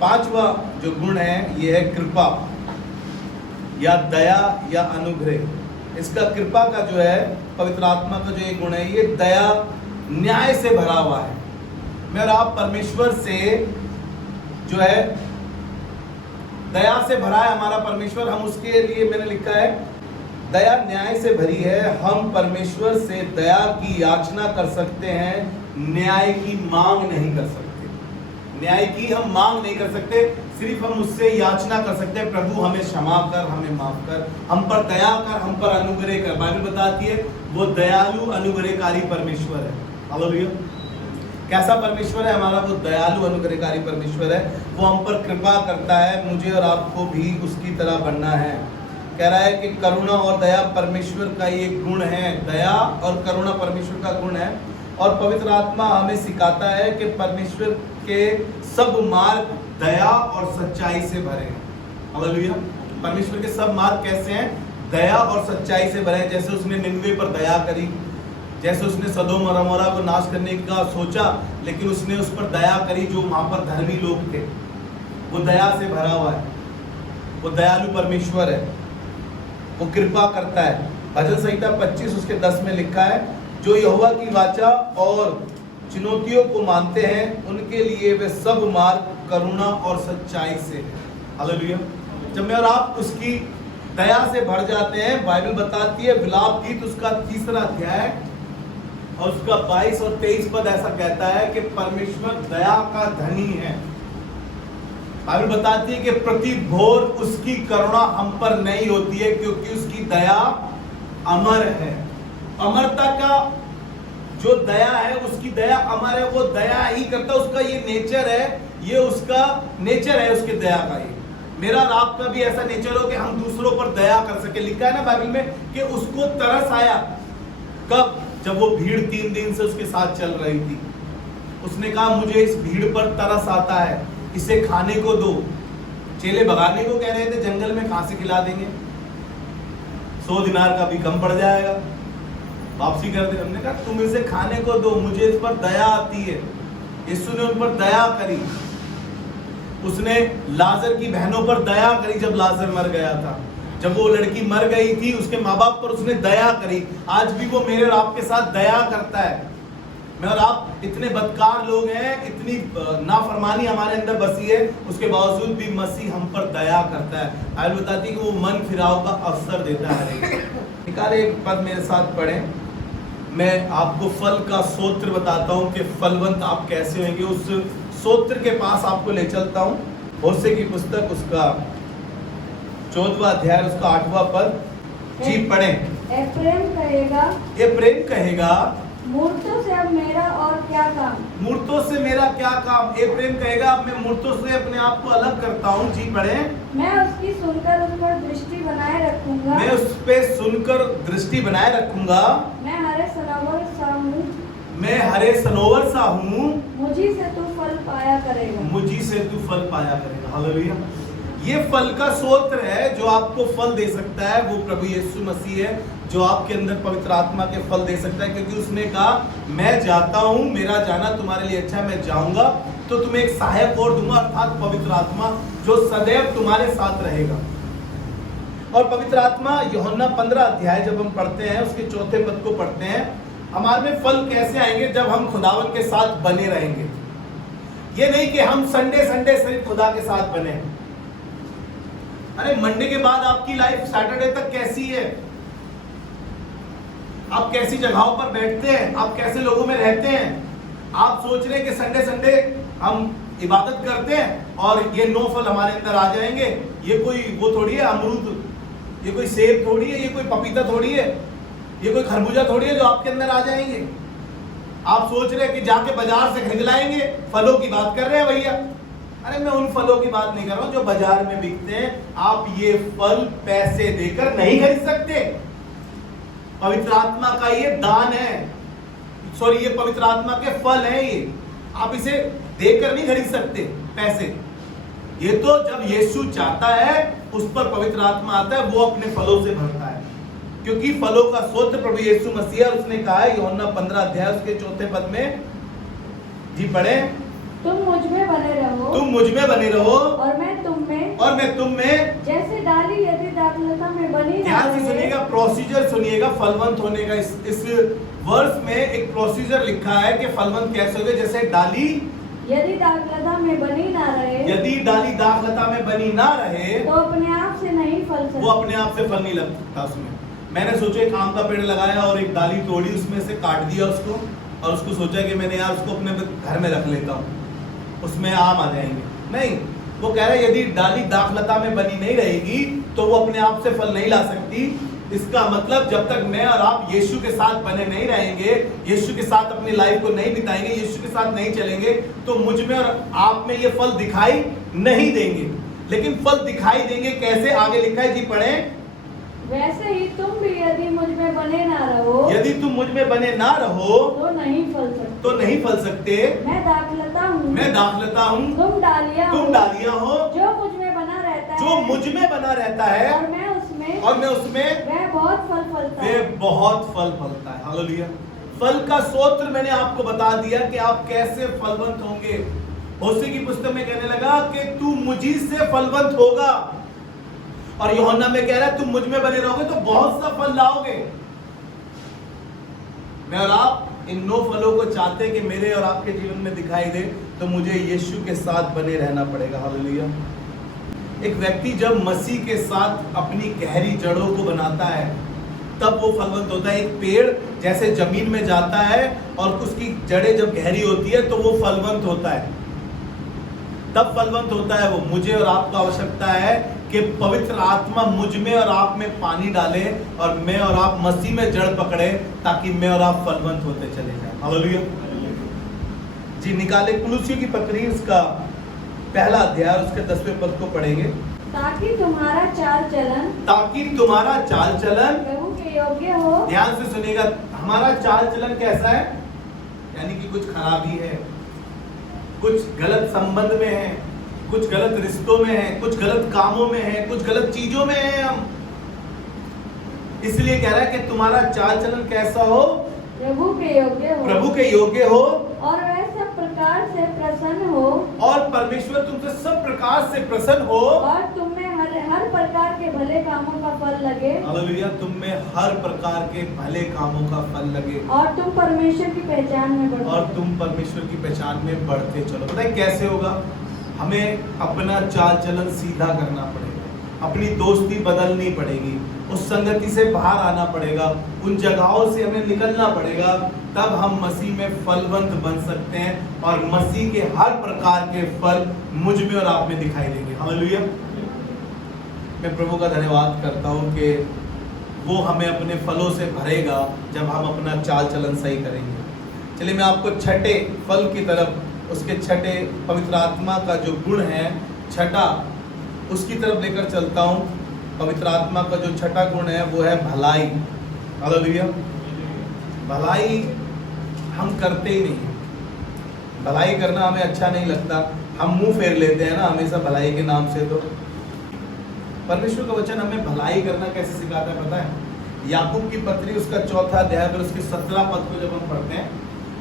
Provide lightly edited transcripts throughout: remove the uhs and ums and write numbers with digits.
पांचवा जो गुण है ये है कृपा या दया या अनुग्रह। इसका कृपा का जो है पवित्र आत्मा का जो ये गुण है, ये दया न्याय से भरा हुआ है। मैं और आप परमेश्वर से जो है दया से भरा है हमारा परमेश्वर। हम उसके लिए मैंने लिखा है दया न्याय से भरी है। हम परमेश्वर से दया की याचना कर सकते हैं, न्याय की मांग नहीं कर सकते। न्याय की हम मांग नहीं कर सकते, सिर्फ हम उससे याचना कर सकते हैं, प्रभु हमें क्षमा कर, हमें माफ कर, हम पर दया कर, हम पर अनुग्रह कर। बाइबल बताती है वो दयालु अनुग्रहकारी परमेश्वर है। हालेलुया। कैसा परमेश्वर है हमारा? वो दयालु अनुग्रहकारी परमेश्वर है। वो हम पर कृपा करता है। मुझे और आपको भी उसकी तरह बनना है। कह रहा है कि करुणा और दया परमेश्वर का ये गुण है। दया और करुणा परमेश्वर का गुण है। और पवित्र आत्मा हमें सिखाता है कि परमेश्वर के सब मार्ग दया और सच्चाई से भरे हैं। हालेलुया। परमेश्वर के सब मार्ग कैसे हैं? दया और सच्चाई से भरे हैं। जैसे उसने निनवे पर दया करी, जैसे उसने सदोम और अमोरा को नाश करने का सोचा, लेकिन उसने उस पर दया करी जो वहां पर धर्मी लोग थे। वो दया से भरा हुआ है। वो दयालु परमेश्वर है। वो कृपा करता है। भजन संहिता 25 उसके 10 में लिखा है, जो यहोवा की वाचा और चुनौतियों को मानते हैं उनके लिए वे सब मार्ग करुणा और सच्चाई से है। हालेलुया। जब मैं और आप उसकी दया से भर जाते हैं, बाइबल बताती है विलाप गीत उसका 3 अध्याय और उसका 22 और 23 पद ऐसा कहता है कि परमेश्वर दया का धनी है। बाइबल बताती है कि प्रति भोर उसकी करुणा हम पर नहीं होती है, क्योंकि उसकी दया अमर है। अमरता का जो दया है, उसकी दया अमर है। वो दया ही करता, उसका ये नेचर है, ये उसका नेचर है उसकी दया का। ये मेरा और आपका भी ऐसा नेचर हो कि हम दूसरों पर दया कर सके। लिखा है ना बाइबल में कि उसको तरस आया। कब? जब वो भीड़ 3 दिन से उसके साथ चल रही थी। उसने कहा मुझे इस भीड़ पर तरस आता है, इसे खाने को दो। चेले भगाने को कह रहे थे, जंगल में कहां से खिला देंगे, 100 दिनार का भी कम पड़ जाएगा, वापसी कर दे। हमने कहा तुम इसे खाने को दो, मुझे इस पर दया आती है। यीशु ने उन पर दया करी। उसने लाजर की बहनों पर दया करी जब लाजर मर गया था। जब वो लड़की मर गई थी, उसके माँ बाप पर उसने दया करी। आज भी वो मेरे और आपके साथ दया करता है। मैं और आप इतने बदकार लोग हैं, इतनी नाफरमानी हमारे अंदर बसी है, उसके बावजूद भी मसीह हम पर दया करता है। बाइबल बताती है कि वो मन फिराव का अवसर देता है। निकाले एक पद मेरे साथ पढ़ें। मैं आपको फल का सूत्र बताता हूं कि फलवंत आप कैसे होंगे। उस सूत्र के पास आपको ले चलता हूं। होशे की पुस्तक उसका 14वां अध्याय उसका 8वां पद। जी पढ़ें। एप्रेम कहेगा मूर्तों से अब मेरा और क्या काम। मूर्तों से मेरा क्या काम। एप्रेम कहेगा अब मैं मूर्तों से अपने आप को अलग करता हूँ। जी पढ़ें। मैं उसकी सुनकर उस पर दृष्टि बनाए रखूंगा। मैं उस पे सुनकर दृष्टि बनाए रखूंगा। मैं हरे सनोवर सा हूँ। मैं हरे सनोवर सा हूँ। मुझी से तू फल पाया करेगा। मुझी से तू फल पाया करेगा। हालेलुया। ये फल का सूत्र है जो आपको फल दे सकता है। वो प्रभु यीशु मसीह है जो आपके अंदर पवित्र आत्मा के फल दे सकता है, क्योंकि उसने कहा मैं जाता हूँ, मेरा जाना तुम्हारे लिए अच्छा है, मैं जाऊंगा तो तुम्हें एक सहायक और दूंगा, अर्थात पवित्र आत्मा जो सदैव तुम्हारे साथ रहेगा। और पवित्र आत्मा यूहन्ना 15 अध्याय जब हम पढ़ते हैं, उसके 4थे पद को पढ़ते हैं, हमारे में फल कैसे आएंगे? जब हम खुदावन के साथ बने रहेंगे। ये नहीं कि हम संडे सिर्फ खुदा के साथ बने। अरे मंडे के बाद आपकी लाइफ सैटरडे तक कैसी है? आप कैसी जगहों पर बैठते हैं? आप कैसे लोगों में रहते हैं? आप सोच रहे हैं कि संडे हम इबादत करते हैं और ये 9 फल हमारे अंदर आ जाएंगे। ये कोई वो थोड़ी है अमरूद, ये कोई सेब थोड़ी है, ये कोई पपीता थोड़ी है, ये कोई खरबूजा थोड़ी है जो आपके अंदर आ जाएंगे। आप सोच रहे हैं कि जाके बाजार से खरीद लाएंगे। फलों की बात कर रहे हैं भैया। अरे मैं उन फलों की बात नहीं कर रहा हूं जो बाजार में बिकते हैं। आप ये फल पैसे देकर नहीं खरीद सकते। पवित्र आत्मा का ये दान है, सॉरी ये पवित्र आत्मा के फल है। ये आप इसे देकर नहीं खरीद सकते पैसे। ये तो जब यीशु चाहता है उस पर पवित्र आत्मा आता है, वो अपने फलों से भरता है, क्योंकि फलों का सूत्र प्रभु यीशु मसीह। उसने कहा है यूहन्ना 15 अध्याय उसके 4थे पद में। जी पढ़े। तुम मुझ में बने रहो तुम मुझ में बने रहो और मैं तुम में, और मैं तुम में। जैसे डाली यदि दाखलता में बनी ना ध्यान से रहे। सुनिएगा, प्रोसीजर सुनिएगा फलवंत होने का। इस वर्ष में एक प्रोसीजर लिखा है कि फलवंत कैसे होगा। जैसे डाली यदि दाखलता में बनी ना रहे, यदि डाली दाखलता में बनी ना रहे, तो अपने आप से नहीं फल सकती। वो अपने आप से फल नहीं लगता उसमें। मैंने सोचा एक आम का पेड़ लगाया और एक डाली तोड़ी, उसमें से काट दिया उसको, और उसको सोचा कि मैंने यार उसको अपने घर में रख लेता हूँ, उसमें आम आ जाएंगे। नहीं, वो कह रहा है यदि डाली दाखलता में बनी नहीं रहेगी तो वो अपने आप से फल नहीं ला सकती। इसका मतलब जब तक मैं और आप यीशु के साथ बने नहीं रहेंगे, यीशु के साथ अपनी लाइफ को नहीं बिताएंगे, यीशु के साथ नहीं चलेंगे, तो मुझ में और आप में ये फल दिखाई नहीं देंगे। लेकिन फल दिखाई देंगे कैसे? आगे लिखा है जी, पढ़ें। वैसे ही तुम भी यदि मुझ में बने ना रहो, यदि तुम मुझ में बने ना रहो तो नहीं फल सकते। तो नहीं फल सकते। मैं दाखलता हूँ, मैं दाखलता हूँ, तुम डालियाँ तुम हो। डालियाँ हो। जो मुझ में बना रहता जो है, मुझ में बना रहता है और मैं उसमें, और मैं उसमें, वह बहुत फल फलता वे है। बहुत फल फलता है। हालेलुया। फल का सूत्र मैंने आपको बता दिया कि आप कैसे फलवंत होंगे। होशे की पुस्तक में कहने लगा कि तू मुझी से फलवंत होगा, और यूहन्ना में कह रहा है तुम मुझ में बने रहोगे तो बहुत सा फल लाओगे। मैं और आप इन 9 फलों को चाहते कि मेरे और आपके जीवन में दिखाई दे, तो मुझे यीशु के साथ बने रहना पड़ेगा। हालेलुया। एक व्यक्ति जब मसीह के साथ अपनी गहरी जड़ों को बनाता है तब वो फलवंत होता है। एक पेड़ जैसे जमीन में जाता है और उसकी जड़ें जब गहरी होती है तो वो फलवंत होता है, तब फलवंत होता है वो। मुझे और आपको आवश्यकता है कि पवित्र आत्मा मुझ में और आप में पानी डाले और मैं और आप मसीह में जड़ पकड़े, ताकि मैं और आप फलवंत होते चले जाएं। हालेलुया जी। निकाले कुलुसियों की पत्री, उसका पहला अध्याय, उसके 10वें पद को पढ़ेंगे। ताकि तुम्हारा चाल चलन, ताकि तुम्हारा चाल चलन प्रभु के योग्य हो। ध्यान से सुनिएगा, हमारा चाल चलन कैसा है? यानी कि कुछ खराबी है, कुछ गलत संबंध में है, कुछ गलत रिश्तों में है, कुछ गलत कामों में है, कुछ गलत चीजों में है हम। इसलिए कह रहा है कि तुम्हारा चाल चलन कैसा हो? प्रभु के योग्य हो। प्रभु के योग्य हो, और वह सब प्रकार से प्रसन्न हो, और परमेश्वर तुमसे सब प्रकार से प्रसन्न हो, और तुम में हर प्रकार के भले कामों का फल लगे। हालेलुया। तुम में हर प्रकार के भले कामों का फल लगे, और तुम परमेश्वर की पहचान में बढ़ो। और तुम परमेश्वर की पहचान में बढ़ते चलो। पता है कैसे होगा? हमें अपना चाल चलन सीधा करना पड़ेगा, अपनी दोस्ती बदलनी पड़ेगी, उस संगति से बाहर आना पड़ेगा, उन जगहों से हमें निकलना पड़ेगा, तब हम मसीह में फलवंत बन सकते हैं और मसीह के हर प्रकार के फल मुझ में और आप में दिखाई देंगे। हालेलुया। मैं प्रभु का धन्यवाद करता हूँ कि वो हमें अपने फलों से भरेगा जब हम अपना चाल चलन सही करेंगे। चलिए मैं आपको छठे फल की तरफ, उसके छठे पवित्र आत्मा का जो गुण है छठा, उसकी तरफ लेकर चलता हूँ। पवित्र आत्मा का जो छठा गुण है वो है भलाई। हालेलुया। भलाई हम करते ही नहीं। भलाई करना हमें अच्छा नहीं लगता, हम मुंह फेर लेते हैं ना हमेशा भलाई के नाम से। तो परमेश्वर का वचन हमें भलाई करना कैसे सिखाता है पता है? याकूब की पत्री उसका 4था अध्याय पर उसके 17 पद को जब हम पढ़ते हैं,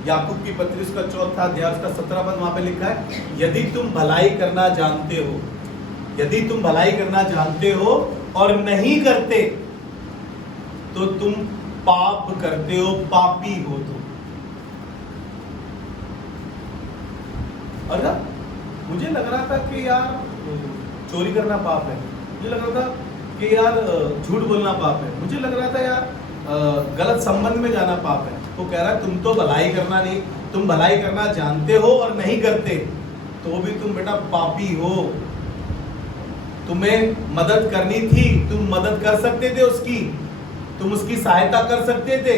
याकूब की पत्री उसका 4था अध्याय उसका 17 पद, वहां पे लिखा है यदि तुम भलाई करना जानते हो, यदि तुम भलाई करना जानते हो और नहीं करते तो तुम पाप करते हो, पापी हो तुम। और मुझे लग रहा था कि यार चोरी करना पाप है, मुझे लग रहा था कि यार झूठ बोलना पाप है, मुझे लग रहा था यार गलत संबंध में जाना पाप है। वो कह रहा है तुम तो भलाई करना नहीं, तुम भलाई करना जानते हो और नहीं करते तो भी तुम बेटा पापी हो। तुम्हें मदद करनी थी, तुम मदद कर सकते थे उसकी, तुम उसकी सहायता कर सकते थे,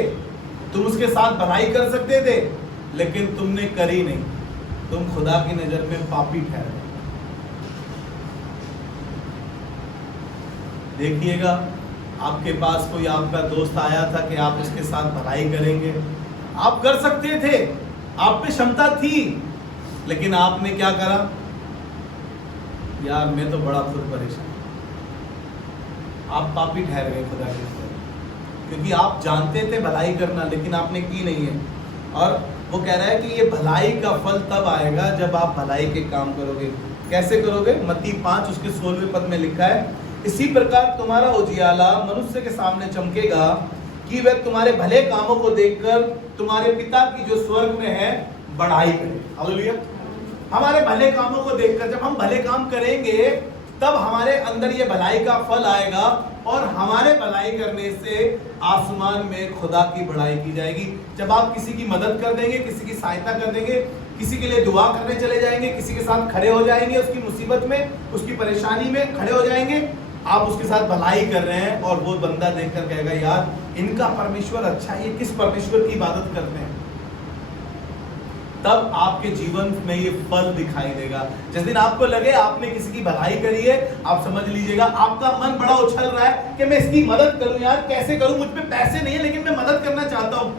तुम उसके साथ भलाई कर सकते थे, लेकिन तुमने करी नहीं। तुम खुदा की नजर में पापी ठहरे। देखिएगा, आपके पास कोई आपका दोस्त आया था कि आप उसके साथ भलाई करेंगे, आप कर सकते थे, आप में क्षमता थी, लेकिन आपने क्या करा? यार मैं तो बड़ा खुद परेशान। आप पापी ठहर गए खुदा के साथ, क्योंकि आप जानते थे भलाई करना लेकिन आपने की नहीं है। और वो कह रहा है कि ये भलाई का फल तब आएगा जब आप भलाई के काम करोगे। कैसे करोगे? मत्ती 5 उसके 16वें पद में लिखा है, इसी प्रकार तुम्हारा उजियाला मनुष्य के सामने चमकेगा कि वह तुम्हारे भले कामों को देखकर तुम्हारे पिता की जो स्वर्ग में है बढ़ाई करे। हालेलुया। हमारे भले कामों को देखकर, जब हम भले काम करेंगे तब हमारे अंदर ये भलाई का फल आएगा और हमारे भलाई करने से आसमान में खुदा की बड़ाई की जाएगी। जब आप किसी की मदद कर देंगे, किसी की सहायता कर देंगे, किसी के लिए दुआ करने चले जाएंगे, किसी के साथ खड़े हो जाएंगे, उसकी मुसीबत में, उसकी परेशानी में खड़े हो जाएंगे, आप उसके साथ भलाई कर रहे हैं और वो बंदा देखकर कहेगा यार इनका परमेश्वर अच्छा है, ये किस परमेश्वर की इबादत करते हैं। तब आपके जीवन में ये फल दिखाई देगा। जिस दिन आपको लगे आपने किसी की भलाई करी है, आप समझ लीजिएगा आपका मन बड़ा उछल रहा है कि मैं इसकी मदद करूं, यार कैसे करूं, मुझ पे पैसे नहीं है लेकिन मैं मदद करना चाहता हूं,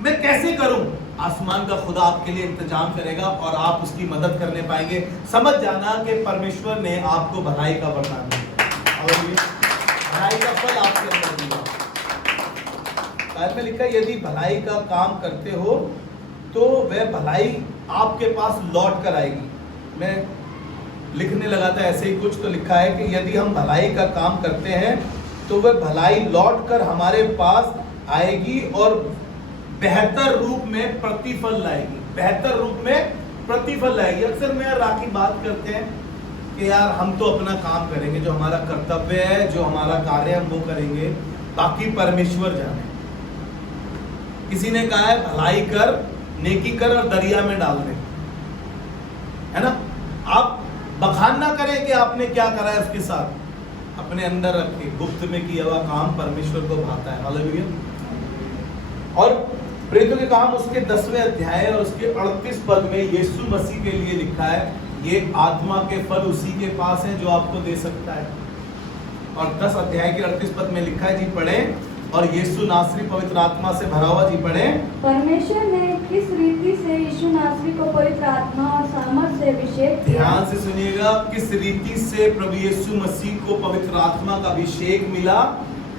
मैं कैसे करूं। आसमान का खुदा आपके लिए इंतजाम करेगा और आप उसकी मदद करने पाएंगे। समझ जाना कि परमेश्वर ने आपको भलाई का वरदान दिया और ये भलाई का फल आपके अंदर दिया। बाइबल में लिखा है यदि भलाई का काम करते हो तो वह भलाई आपके पास लौट कर आएगी। मैं लिखने लगा था ऐसे ही कुछ, तो लिखा है कि यदि हम भलाई का काम करते हैं तो वह भलाई लौट कर हमारे पास आएगी और बेहतर रूप में प्रतिफल लाएगी। बेहतर रूप में प्रतिफल लाएगी। अक्सर मैं राखी बात करते हैं कि यार हम तो अपना काम करेंगे, जो हमारा कर्तव्य है, जो हमारा कार्य हम वो करेंगे, बाकी परमेश्वर जाने। किसी ने कहा है भलाई कर, नेकी कर और दरिया में डाल दे, है ना। आप बखान ना करें कि आपने क्या करा है उसके साथ, अपने अंदर रखे। गुप्त में किया हुआ काम परमेश्वर को भाता है। हालेलुया। और प्रेरितों के काम उसके 10वें अध्याय और उसके 38 पद में यीशु मसीह के लिए लिखा है, ये आत्मा के फल उसी के पास है जो आपको दे सकता है। और 10 अध्याय के 38 पद में लिखा है, जी पढ़े, और यीशु नासरी पवित्र आत्मा से भरा हुआ, जी पढ़े। परमेश्वर ने किस रीति से यीशु नासरी को पवित्र आत्मा और सामर्थ से अभिषेक किया। ध्यान से सुनिएगा, किस रीति से प्रभु यीशु मसीह को पवित्र आत्मा का अभिषेक मिला।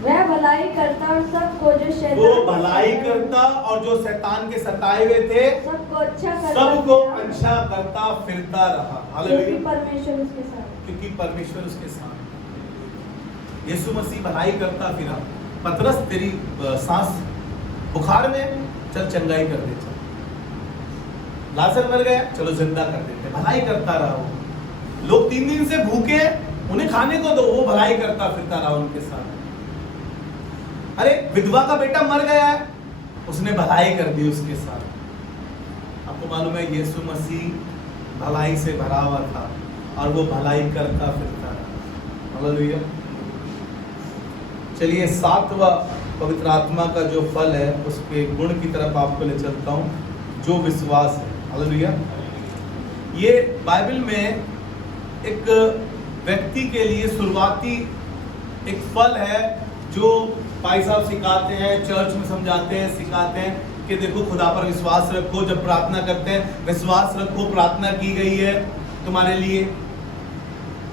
वह भलाई करता और सबको जो शैतान, वो भलाई करता और जो शैतान के सताए हुए थे सबको अच्छा करता, सबको अच्छा करता फिरता रहा। हालेलुया। क्योंकि परमेश्वर उसके साथ, क्योंकि परमेश्वर उसके साथ। यीशु मसीह भलाई करता फिरा। पतरस तेरी सांस बुखार में, चल चंगाई कर दे, चल। लाजर मर गया, चलो जिंदा कर देते। भलाई करता रहा वो। लोग 3 दिन से भूखे, उन्हें खाने को दो, वो भलाई करता फिरता रहा उनके साथ। अरे विधवा का बेटा मर गया है, उसने भलाई कर दी उसके साथ। आपको मालूम है यीशु मसीह भलाई से भरा हुआ था और वो भलाई करता फिरता रहा। हालेलुया। चलिए 7वां पवित्र आत्मा का जो फल है उसके गुण की तरफ आपको ले चलता हूँ, जो विश्वास है। हालेलुया। ये बाइबल में एक व्यक्ति के लिए शुरुआती एक फल है जो भाई साहब सिखाते हैं, चर्च में समझाते हैं, सिखाते हैं कि देखो खुदा पर विश्वास रखो। जब प्रार्थना करते हैं विश्वास रखो, प्रार्थना की गई है तुम्हारे लिए।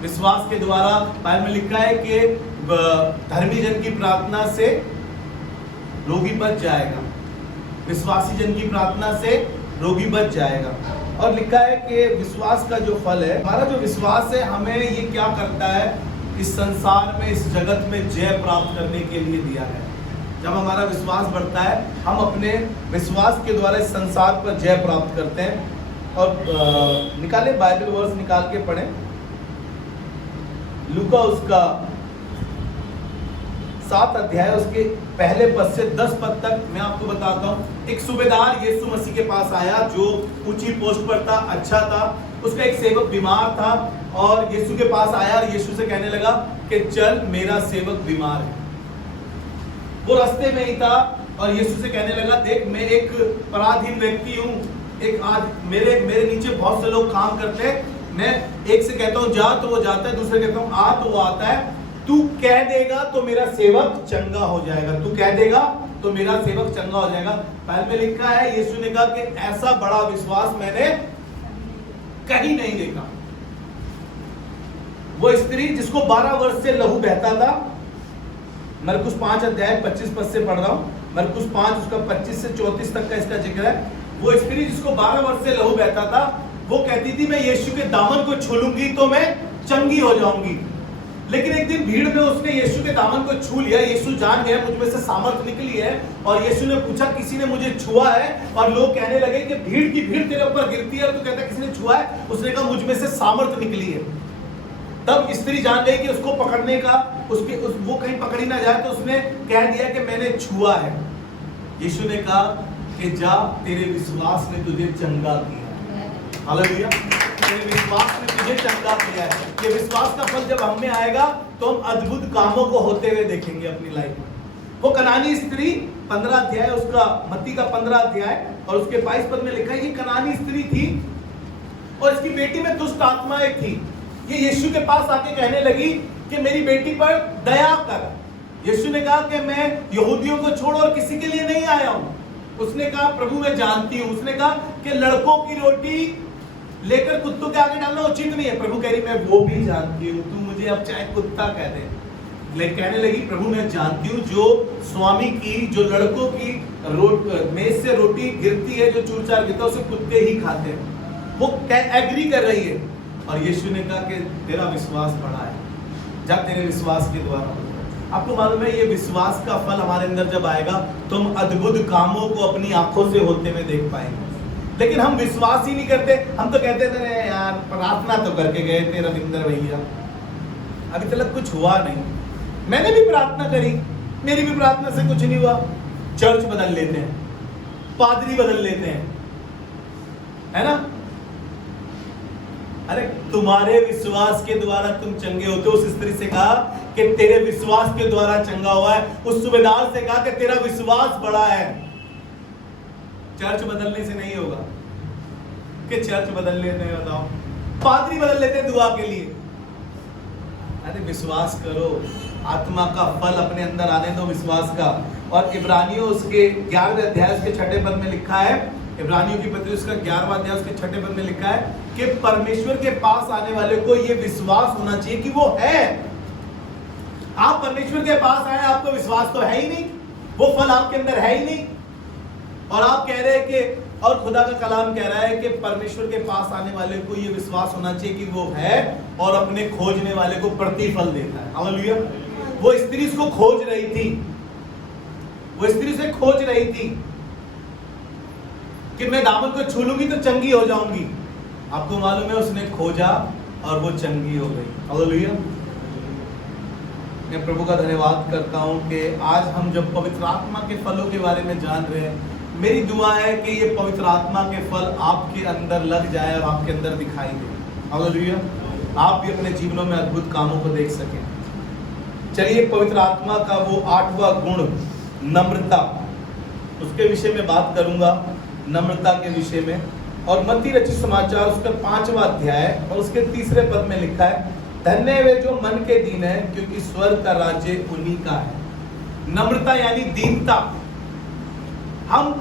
विश्वास के द्वारा बाइबल में लिखा है कि धर्मी जन की प्रार्थना से रोगी बच जाएगा, विश्वासी जन की प्रार्थना से रोगी बच जाएगा। और लिखा है कि विश्वास का जो फल है, हमारा जो विश्वास है हमें ये क्या करता है, इस संसार में, इस जगत में जय प्राप्त करने के लिए दिया है। जब हमारा विश्वास बढ़ता है हम अपने विश्वास के द्वारा इस संसार पर जय प्राप्त करते हैं। और निकाले बाइबल वर्स निकाल के पढ़ें, लूका उसका 7 अध्याय उसके पहले पद से 10 पद तक मैं आपको बताता हूँ। एक सूबेदार यीशु मसीह के पास आया जो ऊंची पोस्ट पर था, अच्छा था। उसका एक सेवक बीमार था और यीशु के पास आया और यीशु से कहने लगा कि चल मेरा सेवक बीमार है। वो रास्ते में ही था और यीशु से कहने लगा देख मैं एक पराधीन व्यक्ति हूँ, मेरे नीचे बहुत से लोग काम करते हैं। मैं एक से कहता हूँ जा तो वो जाता है, दूसरे कहता हूँ आ तो वो आता है। तू कह देगा तो मेरा सेवक चंगा हो जाएगा, तू कह देगा तो मेरा सेवक चंगा हो जाएगा। बाइबल में लिखा है यीशु ने कहा कि ऐसा बड़ा विश्वास मैंने कहीं नहीं देखा। वो स्त्री जिसको 12 वर्ष से लहू बहता था, मरकुस 5 अध्याय 25 पद से पढ़ रहा हूं। मरकुस 5 उसका 25 से 34 तक का इसका जिक्र है। वो स्त्री जिसको 12 वर्ष से लहू बहता था, वो कहती थी मैं यीशु के दामन को छू लूंगी तो मैं चंगी हो जाऊंगी। लेकिन एक दिन भीड़ में उसने यीशु के दामन को छू लिया। यीशु जान गया मुझ में से सामर्थ निकली है, और यीशु ने पूछा किसी ने मुझे छुआ है? और लोग कहने लगे कि भीड़ की भीड़ तेरे ऊपर गिरती है और तू कहता है किसी ने छुआ है। उसने कहा मुझ में से सामर्थ निकली है। तब स्त्री जान गई कि उसको पकड़ने का वो कहीं पकड़ी ना जाए, तो उसने कह दिया कि मैंने छुआ है। यीशु ने कहा कि जा, तेरे विश्वास ने तुझे चंगा किया। हालेलुया, तेरे विश्वास ने तुझे चंगा किया है। ये विश्वास का फल जब हम में आएगा तो हम अद्भुत कामों को होते हुए देखेंगे अपनी लाइफ में। वो कनानी स्त्री 15 अध्याय उसका, मत्ती का 15 अध्याय और उसके 22 पद में लिखा है, ये कनानी स्त्री थी और इसकी बेटी में दुष्ट आत्माएं थी। ये यीशु के पास आके कहने लगी कि मेरी बेटी पर दया कर। यीशु ने कहा कि मैं यहूदियों को छोड़ और किसी के लिए नहीं आया हूं। उसने कहा प्रभु मैं जानती हूं। उसने कहा कि लड़कों की रोटी लेकर कुत्तों के आगे डालना उचित नहीं है। प्रभु कह रही मैं वो भी जानती हूँ, तू मुझे अब चाहे कुत्ता कह दे। लेकिन कहने लगी प्रभु मैं जानती हूँ जो स्वामी की, जो लड़कों की मेज से रोटी गिरती है, जो चूर-चार गिरता है, उसे कुत्ते ही खाते हैं। वो एग्री कर रही है। और यीशु ने कहा कि तेरा विश्वास बड़ा है, जा तेरे विश्वास के द्वारा। आपको मालूम है ये विश्वास का फल हमारे अंदर जब आएगा तो हम अद्भुत कामों को अपनी आंखों से होते हुए देख पाएंगे। लेकिन हम विश्वास ही नहीं करते। हम तो कहते थे यार प्रार्थना तो करके गए थे रविंदर भैया, अभी तक कुछ हुआ नहीं। मैंने भी प्रार्थना करी, मेरी भी प्रार्थना से कुछ नहीं हुआ। चर्च बदल लेते हैं, पादरी बदल लेते हैं, है ना। अरे तुम्हारे विश्वास के द्वारा तुम चंगे होते हो। उस स्त्री से कहा कि तेरे विश्वास के द्वारा चंगा हुआ है। उस सूबेदार से कहा कि तेरा विश्वास बड़ा है। चर्च बदलने से नहीं होगा कि चर्च बदल लेते हैं, बताओ पादरी बदल लेते हैं दुआ के लिए। अरे विश्वास करो, आत्मा का फल अपने अंदर आने दो विश्वास का। और इब्रानियों उसके 11वें अध्याय उसके 6ठे पद में लिखा है, इब्रानियों की पत्री उसका 11वां अध्याय उसके 6ठे पद में लिखा है कि परमेश्वर के पास आने वाले को ये विश्वास होना चाहिए कि वो है। आप परमेश्वर के पास आए, आपको विश्वास तो है ही नहीं, वो फल आपके अंदर है ही नहीं, और आप कह रहे हैं कि, और खुदा का कलाम कह रहा है कि परमेश्वर के पास आने वाले को ये विश्वास होना चाहिए कि वो है और अपने खोजने वाले को प्रतिफल देता है। हालेलुया। वो स्त्री इसको खोज रही थी, वो स्त्री से खोज रही थी कि मैं दामन को छू लूंगी तो चंगी हो जाऊंगी। आपको मालूम है उसने खोजा और वो चंगी हो गई। हालेलुया। मैं प्रभु का धन्यवाद करता हूं कि आज हम जब पवित्र आत्मा के फलों के बारे में जान रहे हैं, मेरी दुआ है कि ये पवित्र आत्मा के फल आपके अंदर लग जाए और आपके अंदर दिखाई दे। हालेलुया। आप भी अपने जीवनों में अद्भुत कामों को देख सकें। चलिए पवित्र आत्मा का वो 8वां गुण नम्रता, उसके विषय में बात करूंगा, नम्रता के विषय में। और मत्ती रचित समाचार उसका 5वां अध्याय और उसके 3रे पद में लिखा है, धन्य वे जो मन के दीन है क्योंकि स्वर्ग का राज्य उन्हीं का है। नम्रता यानी दीनता। हम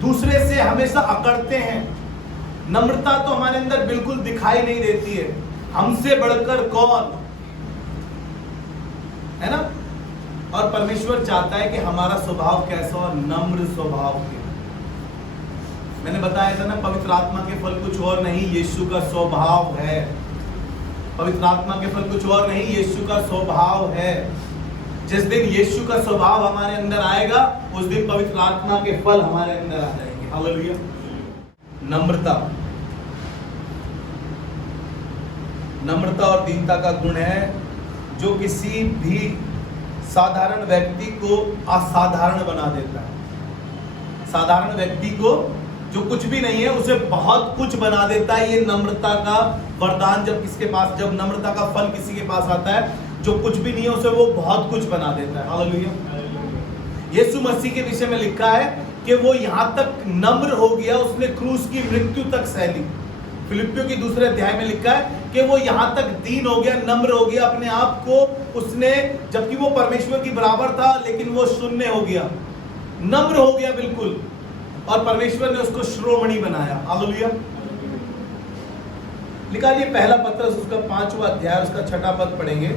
दूसरे से हमेशा अकड़ते हैं, नम्रता तो हमारे अंदर बिल्कुल दिखाई नहीं देती है। हमसे बढ़कर कौन, है ना। और परमेश्वर चाहता है कि हमारा स्वभाव कैसा हो, नम्र स्वभाव के। मैंने बताया था ना, पवित्र आत्मा के फल कुछ और नहीं, यीशु का स्वभाव है। पवित्र आत्मा के फल कुछ और नहीं, यीशु का स्वभाव है। जिस दिन यीशु का स्वभाव हमारे अंदर आएगा, उस दिन पवित्र आत्मा के फल हमारे अंदर आ जाएंगे। हालेलुया। नम्रता, नम्रता और दीनता का गुण है जो किसी भी साधारण व्यक्ति को असाधारण बना देता है। साधारण व्यक्ति को जो कुछ भी नहीं है उसे बहुत कुछ बना देता है। ये नम्रता का वरदान जब नम्रता का फल किसी के पास आता है, जो कुछ भी नहीं है उसे वो बहुत कुछ बना देता है। हालेलुया। यीशु मसीह के विषय में लिखा है कि वो यहाँ तक नम्र हो गया, उसने क्रूस की मृत्यु तक सह ली। फिलिपियों की 2रे अध्याय में लिखा है कि वो यहाँ तक दीन हो गया, नम्र हो गया, अपने आप को उसने, जबकि वो परमेश्वर की बराबर था लेकिन वो शून्य हो गया, नम्र हो गया बिल्कुल, और परमेश्वर ने उसको श्रोमणी बनाया। हालेलुया। निकालिए पहला पत्रस उसका 5वां अध्याय उसका 6ठा पद पढ़ेंगे।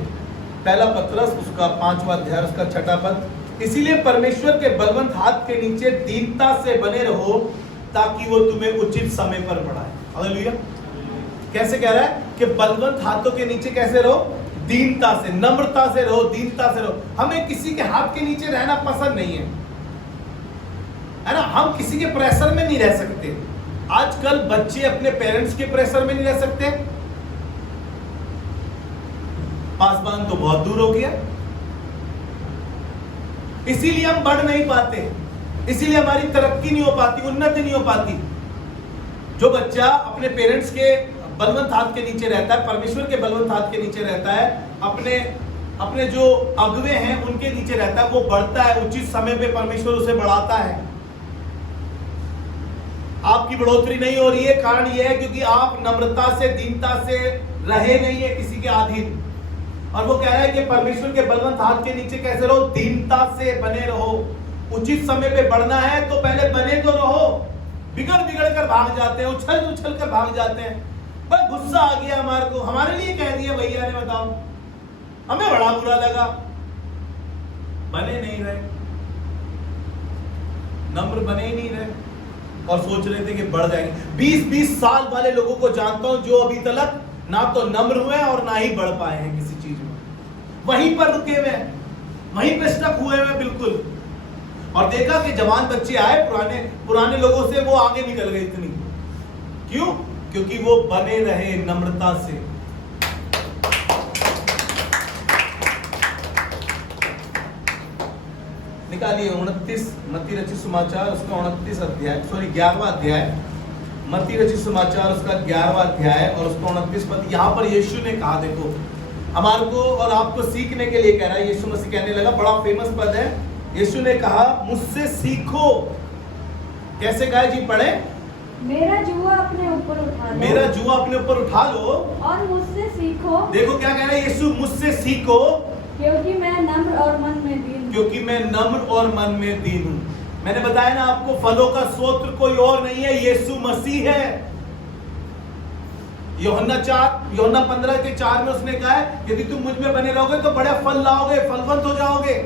पहला पत्रस उसका 5वां अध्याय उसका 6ठा पद, इसीलिए परमेश्वर के बलवंत हाथ के नीचे दीनता से बने रहो ताकि वो तुम्हें उचित समय पर बढ़ाए। हालेलुया। कैसे कह रहा है कि बलवंत हाथों के नीचे कैसे रहो, दीनता से, नम्रता से रहो, दीनता से रहो। हमें किसी के हाथ के नीचे रहना पसंद नहीं है ना। हम किसी के प्रेशर में नहीं रह सकते। आजकल बच्चे अपने पेरेंट्स के प्रेशर में नहीं रह सकते। पासवान तो बहुत दूर हो गया, इसीलिए हम बढ़ नहीं पाते, इसीलिए हमारी तरक्की नहीं हो पाती, उन्नति नहीं हो पाती। जो बच्चा अपने पेरेंट्स के बलवंत हाथ के नीचे रहता है, परमेश्वर के बलवंत हाथ के नीचे रहता है, अपने जो अगुवे हैं उनके नीचे रहता है, वो बढ़ता है, उचित समय पे परमेश्वर उसे बढ़ाता है। आपकी बढ़ोतरी नहीं हो रही है, कारण यह है क्योंकि आप नम्रता से, दीनता से रहे नहीं है किसी के अधीन। और वो कह रहा है कि परमेश्वर के बलवंत हाथ के नीचे कैसे रहो, दीनता से बने रहो। उचित समय पे बढ़ना है तो पहले बने तो रहो। बिगड़ कर भाग जाते हैं, उछल कर भाग जाते हैं। बस गुस्सा आ गया हमारे को, हमारे लिए कह दिया भैया ने, बताओ हमें बड़ा बुरा लगा, बने नहीं रहे, नम्र बने ही नहीं रहे और सोच रहे थे कि बढ़ जाएंगे। 20-20 साल वाले लोगों को जानता हूं जो अभी तक ना तो नम्र हुए और ना ही बढ़ पाए हैं किसी चीज में, वहीं पर रुके हुए हैं, वहीं पे स्टक हुए हुए बिल्कुल। और देखा कि जवान बच्चे आए, पुराने लोगों से वो आगे निकल गए। इतनी क्यों? क्योंकि वो बने रहे नम्रता से। निकालिए 29 मत्ती रचित समाचार उसका 11वां अध्याय, मत्ती रचित समाचार उसका 11वां अध्याय और उसका 29 पद। यहाँ पर यीशु ने कहा, देखो हमारे को और आपको सीखने के लिए कह रहा है। यीशु मसीह कहने लगा, बड़ा फेमस पद है। यीशु ने कहा, मुझसे सीखो। कैसे कहा जी? पढ़े, मेरा जुआ अपने ऊपर उठा लो, मेरा जुआ अपने ऊपर उठा लो और मुझसे सीखो। देखो क्या कह रहा है यीशु, मुझसे सीखो क्योंकि मैं नम्र और मन में दीन, क्योंकि मैं नम्र और मन में दीन हूं। मैंने बताया ना आपको, फलों का स्रोत कोई और नहीं है, यीशु मसीह है। यूहन्ना 15:4 में उसने कहा है, यदि तुम मुझ में बने रहोगे तो बड़े फल लाओगे, फलवंत हो जाओगे।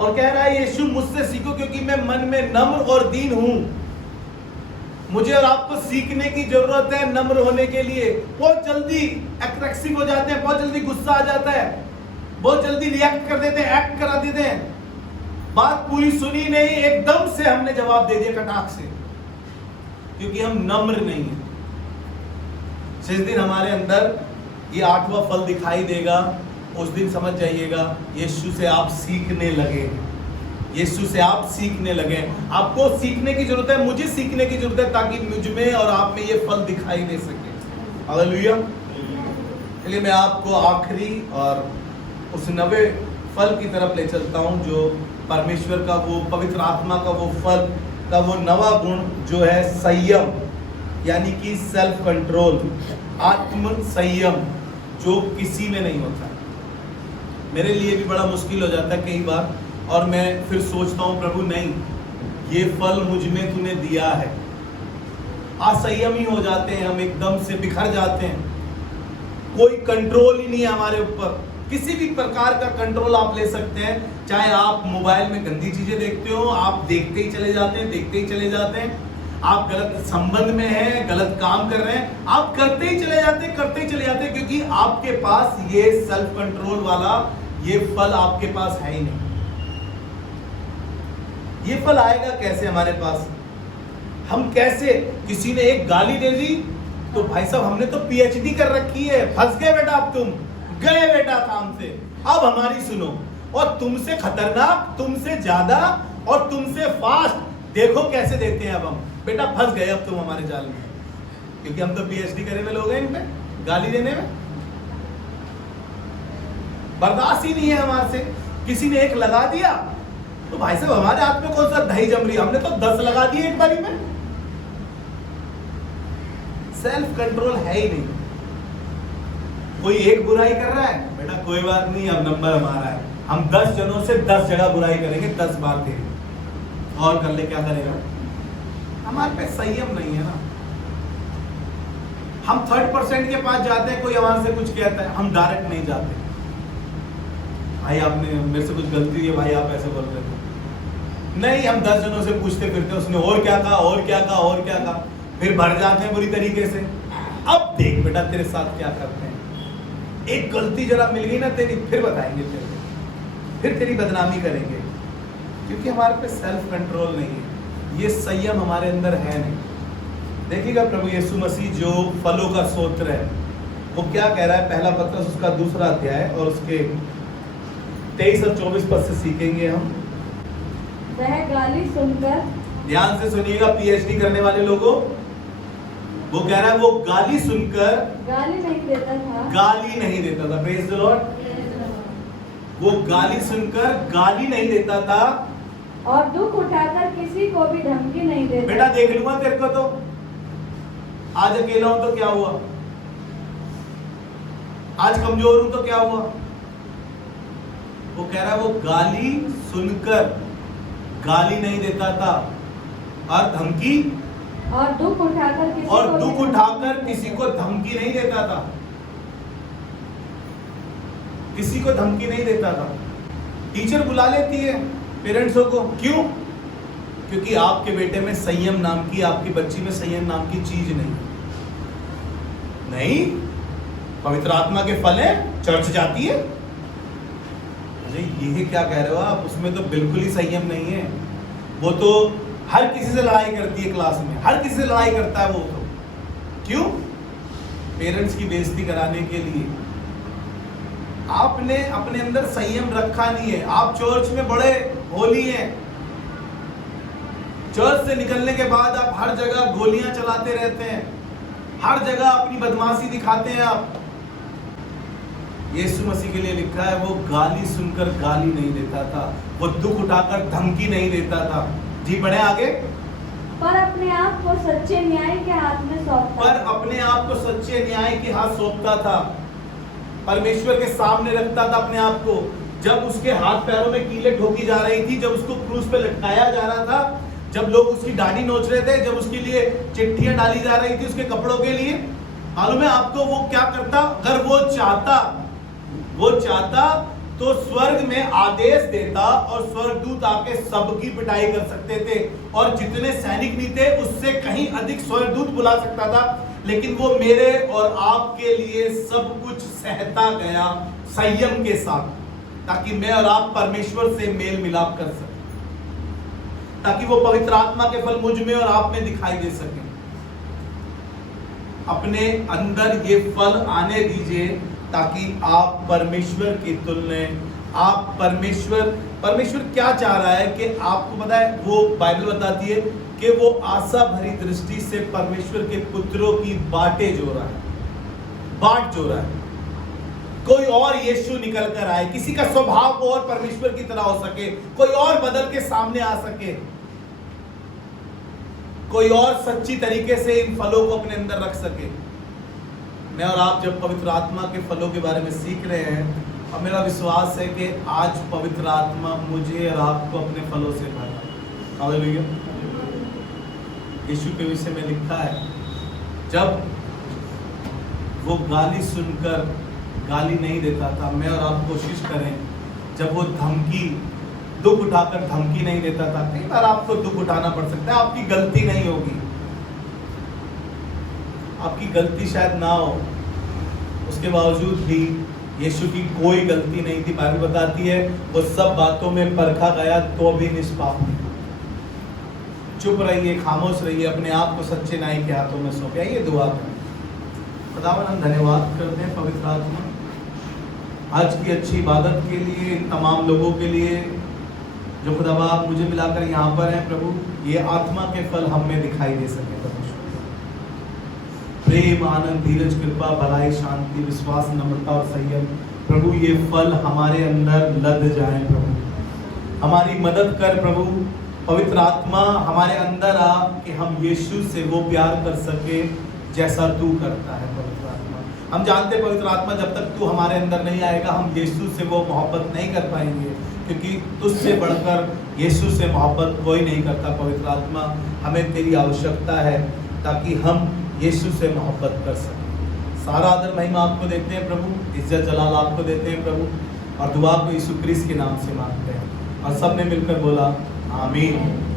और कह रहा है यीशु, मुझसे सीखो क्योंकि मैं मन में नम्र और दीन हूं। मुझे और आपको सीखने की जरूरत है नम्र होने के लिए। बहुत जल्दी एग्रेसिव हो जाते हैं, बहुत जल्दी गुस्सा आ जाता है, बहुत जल्दी रिएक्ट कर देते हैं, एक्ट करा देते हैं। बात पूरी सुनी नहीं, एकदम से हमने जवाब दे दिया कटाक से, क्योंकि हम नम्र नहीं है। जिस दिन हमारे अंदर ये 8वां फल दिखाई देगा, उस दिन समझ जाइएगा यीशु से आप सीखने लगे, यीशु से आप सीखने लगे। आपको सीखने की जरूरत है, मुझे सीखने की जरूरत है, ताकि मुझ में और आप में ये फल दिखाई दे सके। हालेलुया। इसलिए मैं आपको आखिरी और उस नवे फल की तरफ ले चलता हूं, जो परमेश्वर का वो पवित्र आत्मा का वो फल का वो नवा गुण जो है संयम, यानी कि सेल्फ कंट्रोल, आत्म संयम, जो किसी में नहीं होता। मेरे लिए भी बड़ा मुश्किल हो जाता है कई बार, और मैं फिर सोचता हूँ प्रभु नहीं, ये फल मुझ में तूने दिया है। असंयमी हो जाते हैं हम, एकदम से बिखर जाते हैं, कोई कंट्रोल ही नहीं है हमारे ऊपर। किसी भी प्रकार का कंट्रोल आप ले सकते हैं, चाहे आप मोबाइल में गंदी चीजें देखते हो, आप देखते ही चले जाते हैं, देखते ही चले जाते हैं। आप गलत संबंध में हैं, गलत काम कर रहे हैं, आप करते ही चले जाते हैं, करते ही चले जाते हैं, क्योंकि आपके पास ये सेल्फ कंट्रोल वाला ये फल आपके पास है ही नहीं। ये फल आएगा कैसे हमारे पास? हम कैसे, किसी ने एक गाली दे दी तो भाई साहब हमने तो पीएचडी कर रखी है, फंस गए बेटा, अब तुम गए बेटा काम से, अब हमारी सुनो। और तुमसे खतरनाक, तुमसे ज्यादा और तुमसे फास्ट देखो कैसे देते हैं अब हम, बेटा फंस गए अब तुम हमारे जाल में, क्योंकि हम तो पीएचडी करे हुए लोग हैं इनमें, गाली देने में बर्दाश्त ही नहीं है हमारे से। किसी ने एक लगा दिया तो भाई साहब हमारे हाथ में कौन सा दही जम रही है, हमने तो 10 लगा दिए एक बारी में। सेल्फ कंट्रोल है ही नहीं। कोई एक बुराई कर रहा है, बेटा कोई बात नहीं, अब नंबर हमारा है, हम 10 जनों से 10 जगह बुराई करेंगे, 10 बार तेरी, और कर ले, क्या करेगा? हमारे पे संयम नहीं है ना। हम 3rd% के पास जाते हैं, कोई हमारे से कुछ कहता है, हम डायरेक्ट नहीं जाते, भाई आपने मेरे से कुछ गलती हुई है, भाई आप ऐसे बोल रहे थे, नहीं, हम 10 जनों से पूछते फिरते उसने और क्या कहा, और क्या कहा, और क्या कहा, फिर भर जाते हैं बुरी तरीके से। अब देख बेटा तेरे साथ क्या करते हैं, एक गलती जरा मिल गई ना तेरी, फिर बताएंगे तेरे, फिर तेरी बदनामी करेंगे, क्योंकि हमारे पे सेल्फ कंट्रोल नहीं है, ये संयम हमारे अंदर है नहीं। देखिएगा प्रभु यीशु मसीह जो फलों का स्तोत्र है वो क्या कह रहा है, पहला पत्रस उसका 2 अध्याय और उसके 23 और 24 पद से सीखेंगे हम। वह गाली सुनकर, ध्यान से सुनिएगा पीएचडी करने वाले लोगों, वो कह रहा है वो गाली सुनकर गाली नहीं देता था, गाली नहीं देता था। Praise the Lord. वो गाली सुनकर गाली नहीं देता था और दुख उठाकर किसी को भी धमकी नहीं देता। बेटा देख लूंगा तेरे को, तो आज अकेला हूं तो क्या हुआ, आज कमजोर हूं तो क्या हुआ। वो कह रहा है वो गाली सुनकर गाली नहीं देता था और धमकी और दुख उठाकर किसी को धमकी नहीं देता था, किसी को धमकी नहीं देता था। टीचर बुला लेती है पेरेंट्सों को, क्यों? क्योंकि आपके बेटे में संयम नाम की, आपकी बच्ची में संयम नाम की चीज नहीं। पवित्र आत्मा के फल है, चर्च जाती है, अरे ये क्या कह रहे हो आप, उसमें तो बिल्कुल ही संयम नहीं है। वो तो हर किसी से लड़ाई करती है, क्लास में हर किसी से लड़ाई करता है वो तो, क्यों? पेरेंट्स की बेइज्जती कराने के लिए। आपने अपने अंदर संयम रखा नहीं है। आप चर्च में बड़े होली हैं, चर्च से निकलने के बाद आप हर जगह गोलियां चलाते रहते हैं, हर जगह अपनी बदमाशी दिखाते हैं आप। यीशु मसीह के लिए लिखा है वो गाली सुनकर गाली नहीं देता था, वो दुख उठाकर धमकी नहीं देता था। जी बढ़े आगे। पर अपने आप को सच्चे न्याय के हाथ में सौंपता था, परमेश्वर के सामने रखता था अपने आप को। जब उसके हाथ पैरों में कीलें ठोकी जा रही थी, जब उसको क्रूस पे लटकाया जा रहा था, जब लोग उसकी दाढ़ी नोच रहे थे, जब उसके लिए चिट्ठियां डाली जा रही थी उसके कपड़ों के लिए, मालूम है आपको वो क्या करता? अगर वो चाहता तो स्वर्ग में आदेश देता और स्वर्गदूत आके सबकी पिटाई कर सकते थे, और जितने सैनिक भी थे उससे कहीं अधिक स्वर्गदूत बुला सकता था। लेकिन वो मेरे और आपके लिए सब कुछ सहता गया संयम के साथ, ताकि मैं और आप परमेश्वर से मेल मिलाप कर सकें, ताकि वो पवित्र आत्मा के फल मुझ में और आप में दिखाई दे सके। अपने अंदर ये फल आने दीजिए, ताकि आप परमेश्वर की तुलना, आप परमेश्वर क्या चाह रहा है कि आपको पता है, वो बाइबल बताती है कि वो आशा भरी दृष्टि से परमेश्वर के पुत्रों की बाट जो रहा है। कोई और यीशु निकल कर आए, किसी का स्वभाव और परमेश्वर की तरह हो सके, कोई और बदल के सामने आ सके, कोई और सच्ची तरीके से इन फलों को अपने अंदर रख सके। मैं और आप जब पवित्र आत्मा के फलों के बारे में सीख रहे हैं, और मेरा विश्वास है कि आज पवित्र आत्मा मुझे और आपको अपने फलों से भरा। हालेलुया। यीशु के विषय में लिखा है, जब वो गाली सुनकर गाली नहीं देता था, मैं और आप कोशिश करें, जब वो दुख उठाकर धमकी नहीं देता था। कई बार आपको दुख उठाना पड़ सकता है, आपकी गलती नहीं होगी, आपकी गलती शायद ना हो, उसके बावजूद भी यीशु की कोई गलती नहीं थी। बाइबल बताती है वो सब बातों में परखा गया तो भी निष्पाप नहीं। चुप रहिए, खामोश रहिए, अपने आप को सच्चे न्याय के हाथों में सौंपे। आइए दुआ करें। खुदावन हम धन्यवाद करते हैं पवित्र आत्मा आज की अच्छी इबादत के लिए, इन तमाम लोगों के लिए जो खुदावा आप मुझे मिलाकर यहाँ पर हैं प्रभु, ये आत्मा के फल हम में दिखाई दे सके प्रभु। प्रेम, आनंद, धीरज, कृपा, भलाई, शांति, विश्वास, नम्रता और संयम, प्रभु ये फल हमारे अंदर लद जाए प्रभु। हमारी मदद कर प्रभु, पवित्र आत्मा हमारे अंदर आ कि हम यीशु से वो प्यार कर सके जैसा तू करता है। पवित्र आत्मा, हम जानते हैं पवित्र आत्मा जब तक तू हमारे अंदर नहीं आएगा, हम यीशु से वो मोहब्बत नहीं कर पाएंगे, क्योंकि तुझसे बढ़कर यीशु से मोहब्बत कोई नहीं करता। पवित्र आत्मा, हमें तेरी आवश्यकता है ताकि हम यीशु से मोहब्बत कर सकें। सारा आदर महिमा आपको देते हैं प्रभु, इज्जत जलाल आपको देते हैं प्रभु, और दुआ को यीशु क्रिस्त के नाम से मांगते हैं। और सब ने मिलकर बोला आमीन।